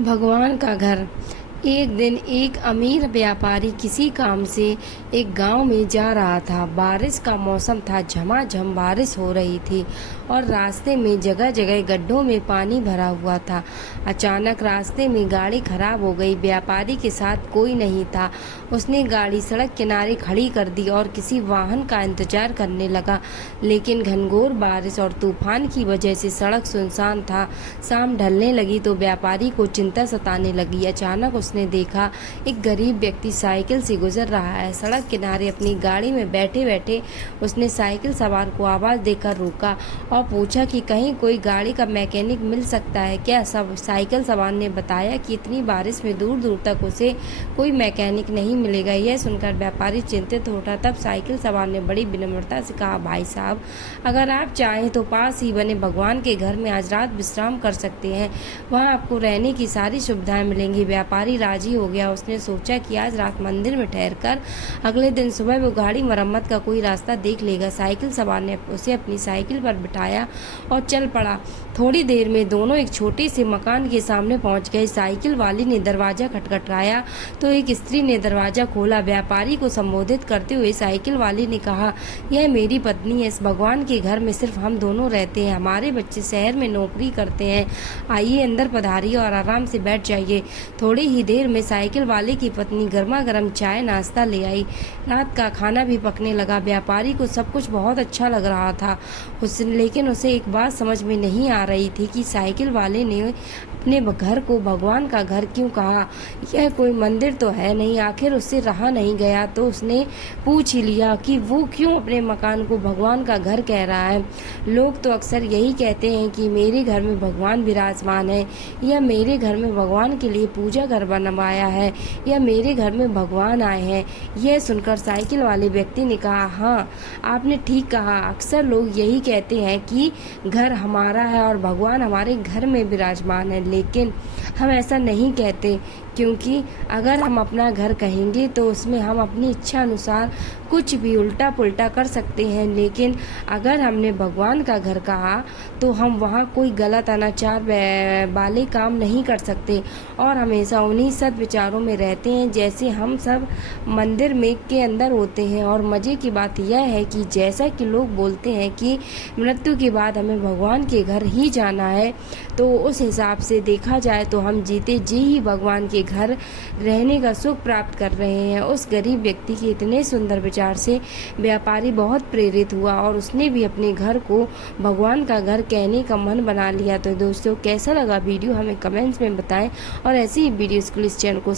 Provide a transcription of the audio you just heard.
भगवान का घर। एक दिन एक अमीर व्यापारी किसी काम से एक गांव में जा रहा था। बारिश का मौसम था, झमाझम बारिश हो रही थी और रास्ते में जगह जगह गड्ढों में पानी भरा हुआ था। अचानक रास्ते में गाड़ी खराब हो गई। व्यापारी के साथ कोई नहीं था। उसने गाड़ी सड़क किनारे खड़ी कर दी और किसी वाहन का इंतजार करने लगा, लेकिन घनघोर बारिश और तूफान की वजह से सड़क सुनसान था। शाम ढलने लगी तो व्यापारी को चिंता सताने लगी। अचानक उसने देखा एक गरीब व्यक्ति साइकिल से गुजर रहा है। सड़क किनारे अपनी गाड़ी में बैठे बैठे उसने साइकिल सवार को आवाज देकर रोका और पूछा कि कहीं कोई गाड़ी का मैकेनिक मिल सकता है क्या। सब साइकिल सवार ने बताया कि इतनी बारिश में दूर दूर तक उसे कोई मैकेनिक नहीं मिलेगा। यह सुनकर व्यापारी चिंतित हो उठा। तब साइकिल सवार ने बड़ी विनम्रता से कहा, भाई साहब, अगर आप चाहें तो पास ही बने भगवान के घर में आज रात विश्राम कर सकते हैं। वहाँ आपको रहने की सारी सुविधाएं मिलेंगी। व्यापारी राजी हो गया। उसने सोचा कि आज रात मंदिर में ठहरकर अगले दिन सुबह वो गाड़ी मरम्मत का कोई रास्ता देख लेगा। साइकिल सवार ने उसे अपनी साइकिल पर बिठाया और चल पड़ा। थोड़ी देर में दोनों एक छोटे से मकान के सामने पहुंच गए। साइकिल वाले ने दरवाजा खटखटाया तो एक स्त्री ने दरवाजा खोला। व्यापारी को संबोधित करते हुए साइकिल वाले ने कहा, यह मेरी पत्नी है। इस भगवान के घर में सिर्फ हम दोनों रहते हैं। हमारे बच्चे शहर में नौकरी करते हैं। आइए अंदर पधारिए और आराम से बैठ जाइए। थोड़ी ही देर में साइकिल वाले की पत्नी गर्मा गर्म चाय नाश्ता ले आई। रात का खाना भी पकने लगा। व्यापारी को सब कुछ बहुत अच्छा लग रहा था। लेकिन उसे एक बात समझ में नहीं आ रही थी कि साइकिल वाले ने अपने घर को भगवान का घर क्यों कहा। यह कोई मंदिर तो है नहीं। आखिर उससे रहा नहीं गया तो उसने पूछ ही लिया कि वो क्यों अपने मकान को भगवान का घर कह रहा है। लोग तो अक्सर यही कहते हैं कि मेरे घर में भगवान विराजमान है, या मेरे घर में भगवान के लिए पूजा घर बनवाया है, या मेरे घर में भगवान आए हैं। यह सुनकर साइकिल वाले व्यक्ति ने कहा, हाँ, आपने ठीक कहा। अक्सर लोग यही कहते हैं कि घर हमारा है और भगवान हमारे घर में विराजमान है, लेकिन हम ऐसा नहीं कहते, क्योंकि अगर हम अपना घर कहेंगे तो उसमें हम अपनी इच्छा अनुसार कुछ भी उल्टा पुल्टा कर सकते हैं। लेकिन अगर हमने भगवान का घर कहा तो हम वहाँ कोई गलत अनाचार वाले काम नहीं कर सकते और हमेशा उन्हीं सद विचारों में रहते हैं जैसे हम सब मंदिर में के अंदर होते हैं। और मज़े की बात यह है कि जैसा कि लोग बोलते हैं कि मृत्यु के बाद हमें भगवान के घर ही जाना है, तो उस हिसाब से देखा जाए तो हम जीते जी ही भगवान के घर रहने का सुख प्राप्त कर रहे हैं। उस गरीब व्यक्ति के इतने सुंदर विचार से व्यापारी बहुत प्रेरित हुआ और उसने भी अपने घर को भगवान का घर कहने का मन बना लिया। तो दोस्तों, कैसा लगा वीडियो हमें कमेंट्स में बताएं और ऐसी ही वीडियोस के लिए इस चैनल को